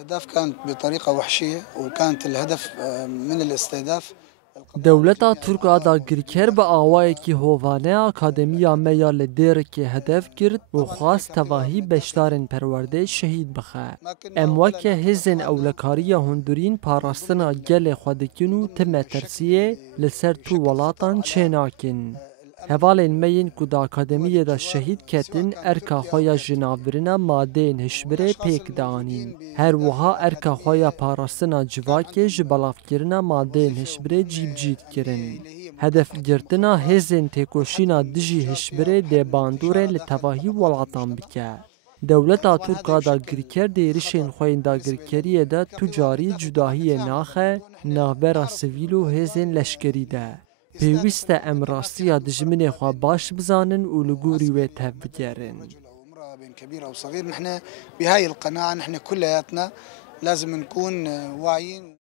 الاستهداف كانت بطريقة وحشية وكانت الهدف من الاستهداف. دولتا ترکا داگیرکر به آوایی که هوانه اکادمیا میا لدیر که هدف کرد و خواست تواهی بشتارن پرورده شهید بخه. اموا که هزین اولکاری هندورین پاراستنا گل خودکینو تم ترسیه لسر تو ولاتان چناکن. هوالین مین کود اکادمیه دا شهید کتن ارکا خویا جنابرنا مادین هشبره پیک دانین. هر وها ارکا خویا پاراستنا جواکه جبالافکرنا مادین هشبره جیب جید کرن. هدف گرتنا هزین تکوشینا دجی هشبره ده باندوره لتواهی ولاتان بکه. دولتا ترکا دا گریکر دیرشین خوین دا گریکریه دا تجاری جداهی ناخه نابرا سویل و هزین لشکری ده. پیوسته امراستی دجمن خوا باش بزانن و لگوری و تبگرن. بين كبير أو صغير نحن بهاي القناعة نحن كلياتنا لازم نكون واعيين.